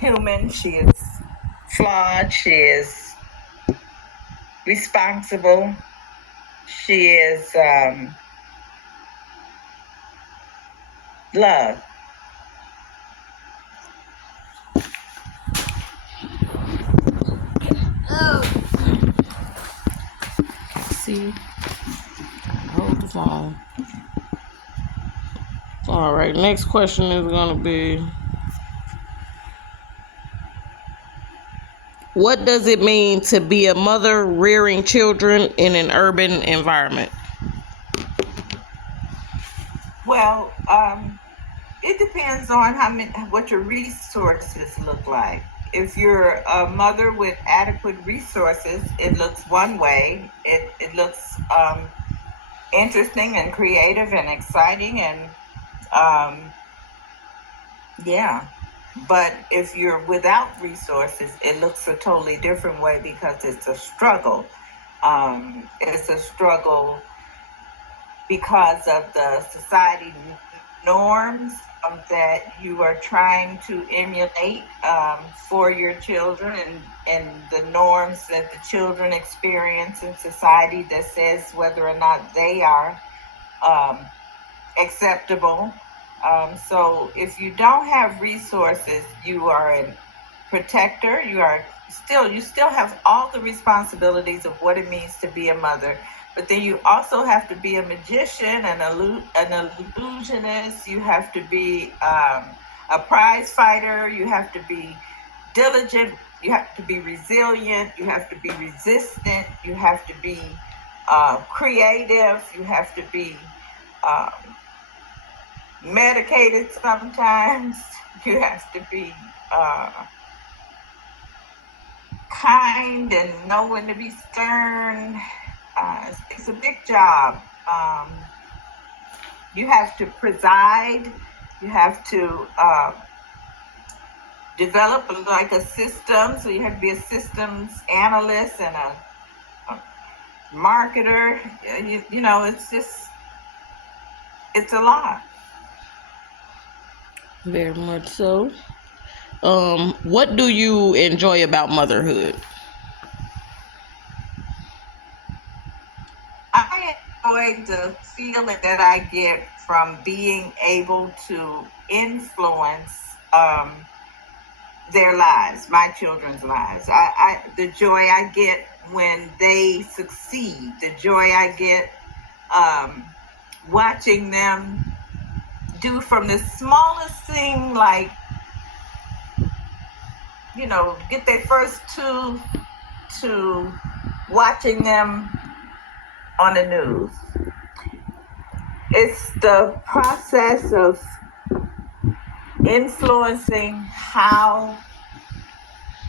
human. She is flawed. She is responsible. She is love. See, hold the phone. All right, next question is going to be, what does it mean to be a mother rearing children in an urban environment? Well, it depends on what your resources look like. If you're a mother with adequate resources, it looks one way. It looks interesting and creative and exciting and yeah. But if you're without resources, it looks a totally different way because it's a struggle. It's a struggle because of the society norms that you are trying to emulate for your children, and the norms that the children experience in society that says whether or not they are acceptable. So if you don't have resources, you are a protector. You still have all the responsibilities of what it means to be a mother, but then you also have to be a magician and an illusionist. You have to be a prize fighter. You have to be diligent. You have to be resilient. You have to be resistant. You have to be creative. You have to be um, medicated sometimes. You have to be kind and know when to be stern. It's a big job. You have to preside. You have to develop like a system. So you have to be a systems analyst and a marketer. You know, it's a lot. Very much so. What do you enjoy about motherhood? I enjoy the feeling that I get from being able to influence their lives, my children's lives. The joy I get when they succeed, the joy I get watching them do from the smallest thing, like, you know, get their first two, to watching them on the news. It's the process of influencing how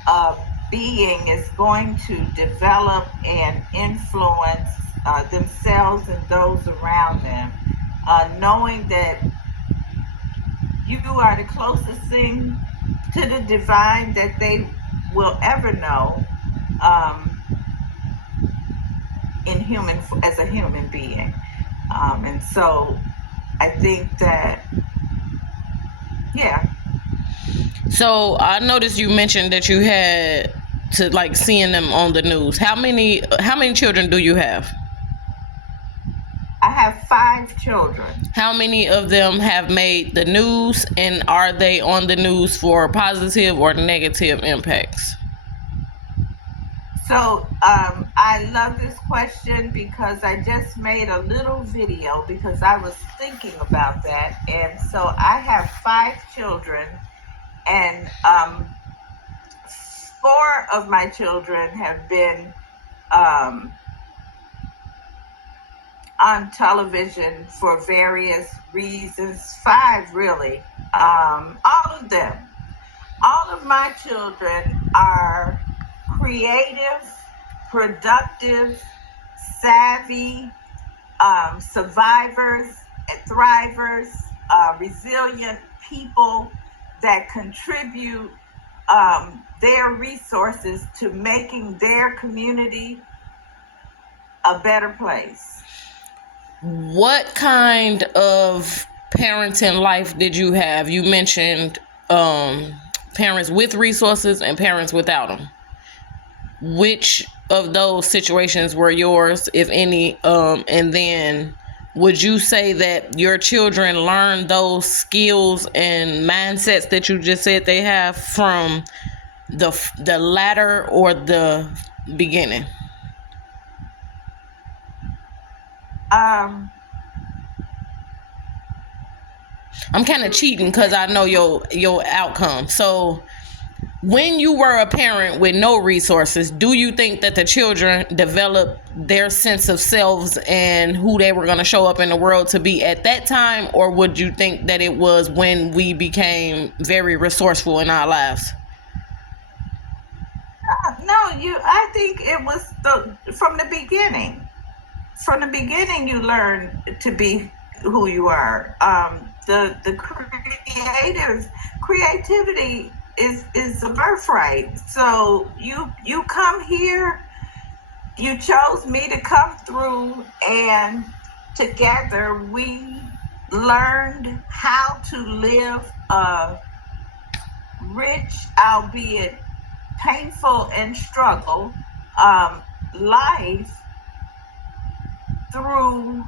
a being is going to develop and influence themselves and those around them, knowing that you are the closest thing to the divine that they will ever know, as a human being. And so I think that, yeah. So I noticed you mentioned that you had to like seeing them on the news. How many children do you have? I have 5 children. How many of them have made the news, and are they on the news for positive or negative impacts? So I love this question because I just made a little video because I was thinking about that. And so I have 5 children, and 4 of my children have been on television for various reasons. 5, really. All of them. All of my children are creative, productive, savvy, survivors, thrivers, resilient people that contribute their resources to making their community a better place. What kind of parenting life did you have? You mentioned parents with resources and parents without them. Which of those situations were yours, if any? And then would you say that your children learn those skills and mindsets that you just said they have from the latter or the beginning? Um, I'm kind of cheating because I know your outcome. So when you were a parent with no resources, do you think that the children developed their sense of selves and who they were going to show up in the world to be at that time? Or would you think that it was when we became very resourceful in our lives? no, I think it was from the beginning. From the beginning, you learn to be who you are. The creativity is a birthright. So you come here, you chose me to come through, and together we learned how to live a rich, albeit painful and struggle, life through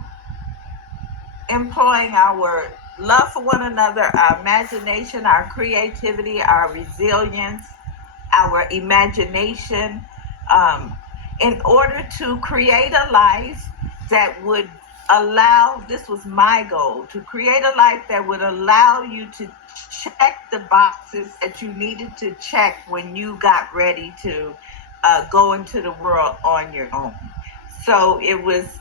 employing our love for one another, our imagination, our creativity, our resilience, our imagination, in order to create a life that would allow, this was my goal, to create a life that would allow you to check the boxes that you needed to check when you got ready to go into the world on your own. So it was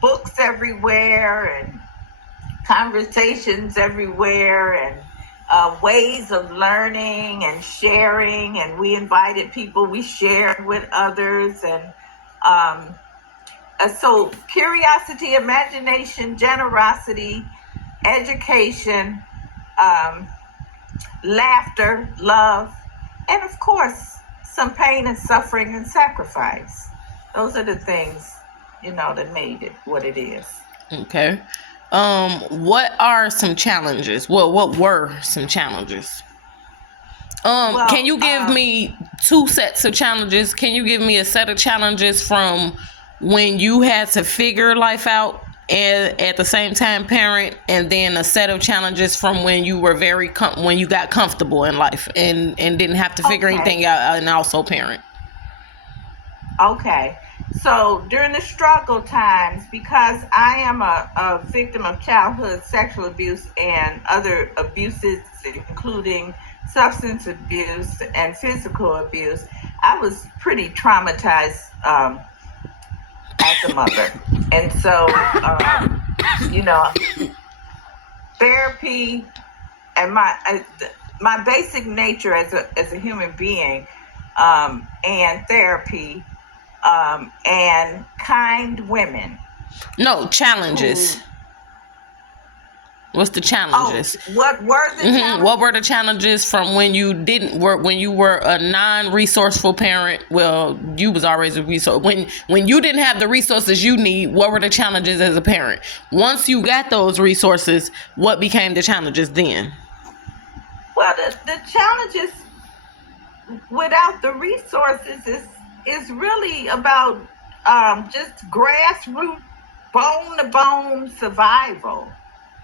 books everywhere and conversations everywhere and ways of learning and sharing. And we invited people, we shared with others. And so curiosity, imagination, generosity, education, um, laughter, love, and of course, some pain and suffering and sacrifice. Those are the things, that made it what it is. Okay. What are some challenges? Well, what were some challenges? Can you give me two sets of challenges? Can you give me a set of challenges from when you had to figure life out and at the same time parent, and then a set of challenges from when you were when you got comfortable in life and didn't have to figure anything out and also parent? Okay. So during the struggle times, because I am a victim of childhood sexual abuse and other abuses, including substance abuse and physical abuse, I was pretty traumatized as a mother. And so, therapy and my basic nature as a human being, and therapy, and kind women. No, challenges. What's the challenges? What were the challenges? What were the challenges from when you didn't work, when you were a non-resourceful parent? Well, you was always a resource. When you didn't have the resources you need, what were the challenges as a parent? Once you got those resources, what became the challenges then? Well, the challenges without the resources is really about just grassroots, bone to bone survival,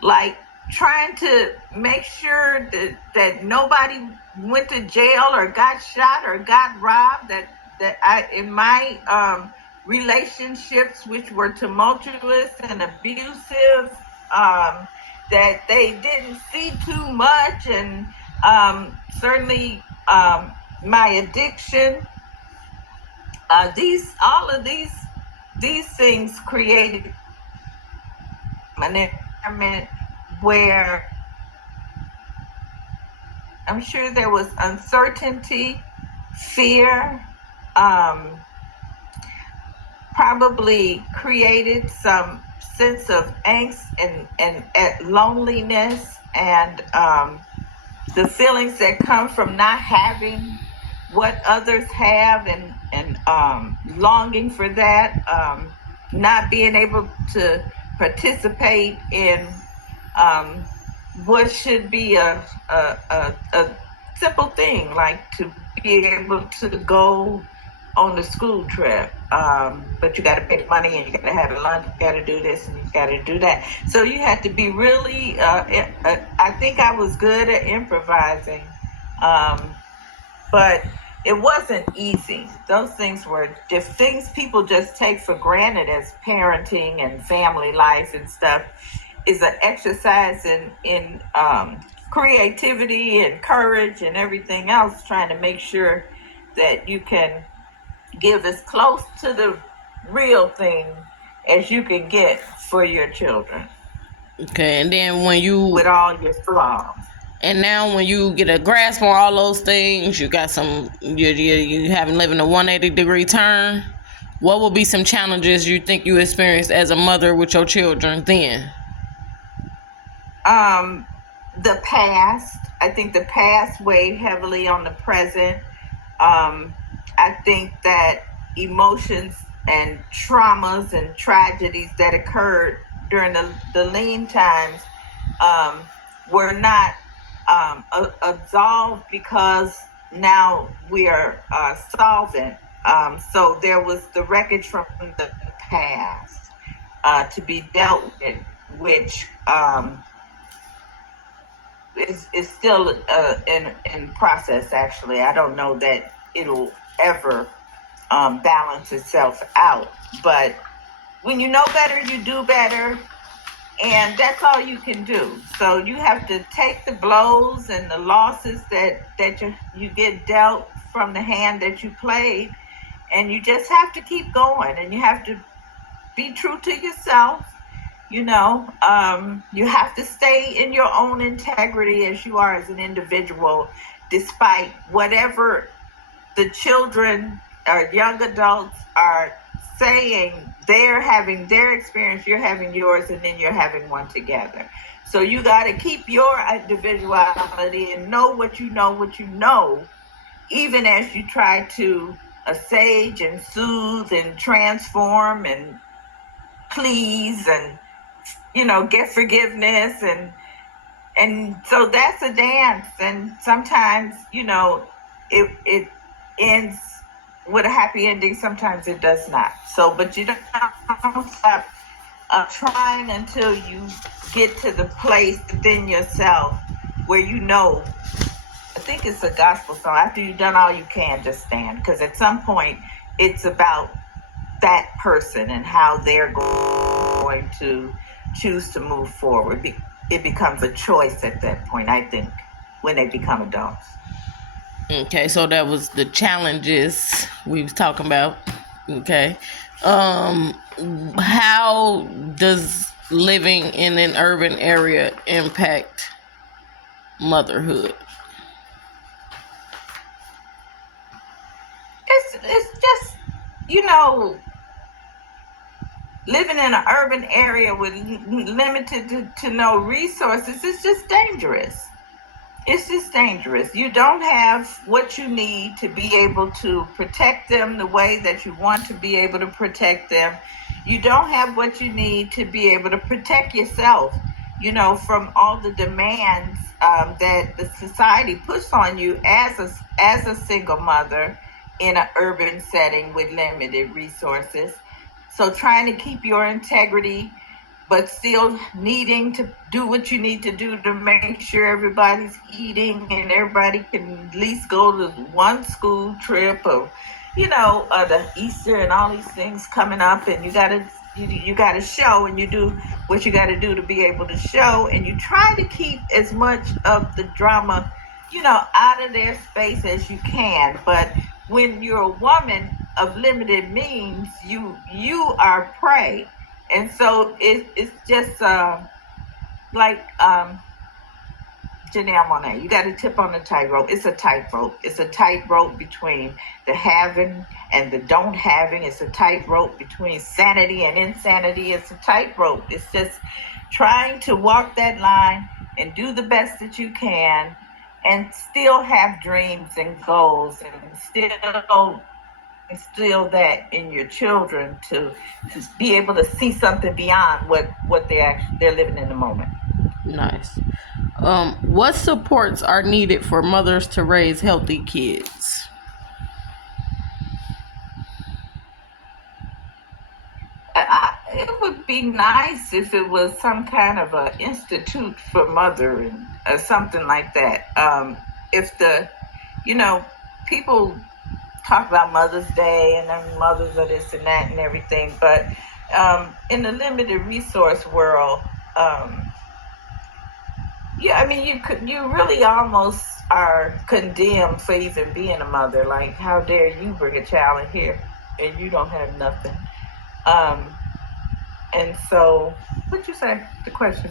like trying to make sure that nobody went to jail or got shot or got robbed. That I, in my relationships, which were tumultuous and abusive, that they didn't see too much, and certainly my addiction. All of these things created an environment where I'm sure there was uncertainty, fear, probably created some sense of angst and loneliness, and the feelings that come from not having what others have, and longing for that, not being able to participate in what should be a simple thing like to be able to go on the school trip. But you got to pay the money and you got to have the lunch, you got to do this and you got to do that. So you had to be really, I think I was good at improvising, but it wasn't easy. Those things were just things people just take for granted as parenting and family life and stuff is an exercise in creativity and courage and everything else, trying to make sure that you can give as close to the real thing as you can get for your children. Okay, and then when you with all your flaws. And now when you get a grasp on all those things, you got some you haven't lived in a 180-degree turn. What will be some challenges you think you experienced as a mother with your children then? The past. I think the past weighed heavily on the present. I think that emotions and traumas and tragedies that occurred during the lean times were not absolved because now we are solvent. So there was the wreckage from the past to be dealt with, which is still in process. Actually, I don't know that it'll ever balance itself out. But when you know better, you do better, and that's all you can do. So you have to take the blows and the losses that you get dealt from the hand that you played, and you just have to keep going, and you have to be true to yourself. You have to stay in your own integrity as you are as an individual, despite whatever the children or young adults are saying. They're having their experience, you're having yours, and then you're having one together. So you got to keep your individuality and know, even as you try to assuage and soothe and transform and please and get forgiveness, and so that's a dance, and sometimes it ends with a happy ending, sometimes it does not. So but you don't stop trying until you get to the place within yourself where I think it's a gospel song, after you've done all you can, just stand, because at some point it's about that person and how they're going to choose to move forward. It becomes a choice at that point, I think, when they become adults. Okay, so that was the challenges we was talking about. Okay. How does living in an urban area impact motherhood? It's just, living in an urban area with limited to no resources is just dangerous. It's just dangerous. You don't have what you need to be able to protect them the way that you want to be able to protect them. You don't have what you need to be able to protect yourself, from all the demands that the society puts on you as a single mother in an urban setting with limited resources. So trying to keep your integrity, but still needing to do what you need to do to make sure everybody's eating and everybody can at least go to one school trip, or the Easter and all these things coming up, and you gotta show, and you do what you gotta do to be able to show, and you try to keep as much of the drama out of their space as you can. But when you're a woman of limited means, you are prey. And so it's just like Janelle Monáe, you got to tip on the tightrope. It's a tightrope. It's a tightrope between the having and the don't having. It's a tightrope between sanity and insanity. It's a tightrope. It's just trying to walk that line and do the best that you can, and still have dreams and goals, and still instill that in your children to be able to see something beyond what they're living in the moment. Nice. What supports are needed for mothers to raise healthy kids? It would be nice if it was some kind of a institute for mothering or something like that. If the, you know, people talk about Mother's Day and then mothers are this and that and everything, but in the limited resource world, yeah, I mean, you really almost are condemned for even being a mother. Like, how dare you bring a child in here and you don't have nothing? Um, and so, what'd you say? The question.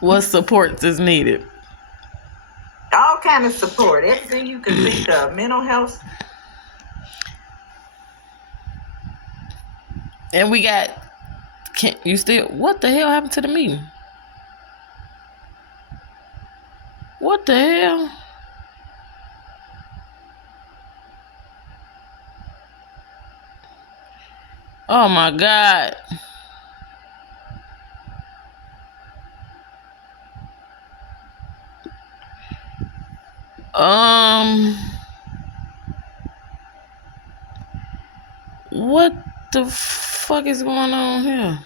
What supports is needed? All kind of support, everything you can think of. Mental health. And we got. Can you still? What the hell happened to the meeting? What the hell? Oh my God. What the fuck is going on here?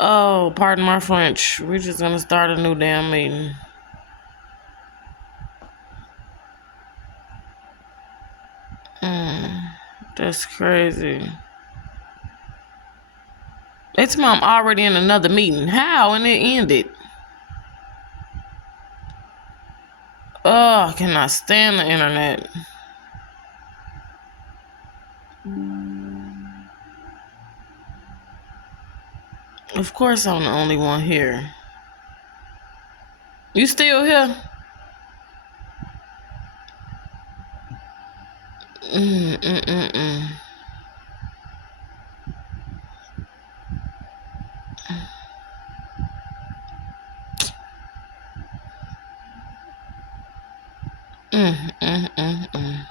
Oh, pardon my French. We're just gonna start a new damn meeting. That's crazy. It's mom already in another meeting. How? And it ended. Oh, I cannot stand the internet. Of course I'm the only one here. You still here? Mm-mm-mm-mm. Mm-mm-mm-mm.